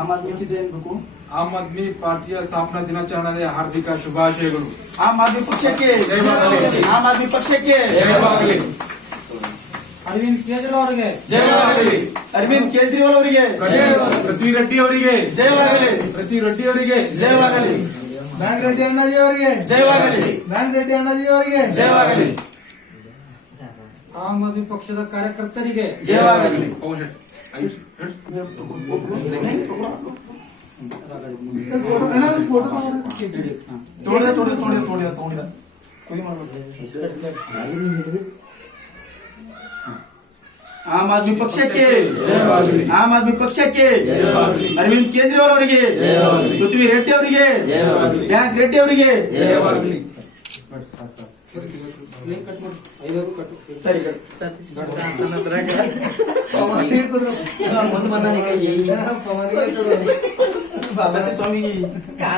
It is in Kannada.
ಆಮ್ ಆದ್ಮಿಗೆ ಏನ್ಬೇಕು? ಆಮ್ ಆದ್ಮಿ ಪಾರ್ಟಿಯ ಸ್ಥಾಪನಾ ದಿನಾಚರಣೆಯ ಹಾರ್ದಿಕ ಶುಭಾಶಯಗಳು. ಆಮ್ ಆದ್ಮಿ ಪಕ್ಷಕ್ಕೆ ಜಯವಾಗಲಿ. ಆಮ್ ಆದ್ಮಿ ಪಕ್ಷಕ್ಕೆ ಜಯವಾಗಲಿ. ಅರವಿಂದ್ ಕೇಜ್ರಿವಾಲ್ ಅವರಿಗೆ ಜಯವಾಗಲಿ. ಅರವಿಂದ್ ಕೇಜ್ರಿವಾಲ್ ಅವರಿಗೆ ಪ್ರತಿ ರೆಡ್ಡಿ ಅವರಿಗೆ ಜಯವಾಗಲಿ. ಪ್ರತಿ ರೆಡ್ಡಿ ಅವರಿಗೆ ಜಯವಾಗಲಿ. ಬ್ಯಾಂಕ್ ರೆಡ್ಡಿ ಅಣ್ಣಾಜಿ ಅವರಿಗೆ ಜಯವಾಗಲಿ. ಬ್ಯಾಂಕ್ ರೆಡ್ಡಿ ಅಣ್ಣಾಜಿ ಅವರಿಗೆ ಜಯವಾಗಲಿ. ಆಮ್ ಆದ್ಮಿ ಪಕ್ಷದ ಕಾರ್ಯಕರ್ತರಿಗೆ ಜಯವಾಗಲಿ. ಫೋಟೋ ಆಮ್ ಆದ್ಮಿ ಪಕ್ಷಕ್ಕೆ ಜಯವಾಗಲಿ. ಆಮ್ ಆದ್ಮಿ ಪಕ್ಷಕ್ಕೆ ಜಯವಾಗಲಿ. ಅರವಿಂದ್ ಕೇಜ್ರಿವಾಲ್ ಅವರಿಗೆ ಪೃಥ್ವಿ ರೆಡ್ಡಿ ಅವರಿಗೆ ಜಯವಾಗಲಿ. ಬ್ಯಾಂಕ್ ರೆಡ್ಡಿ ಅವರಿಗೆ ಜಯವಾಗಲಿ. ಸ್ವಾಮಿ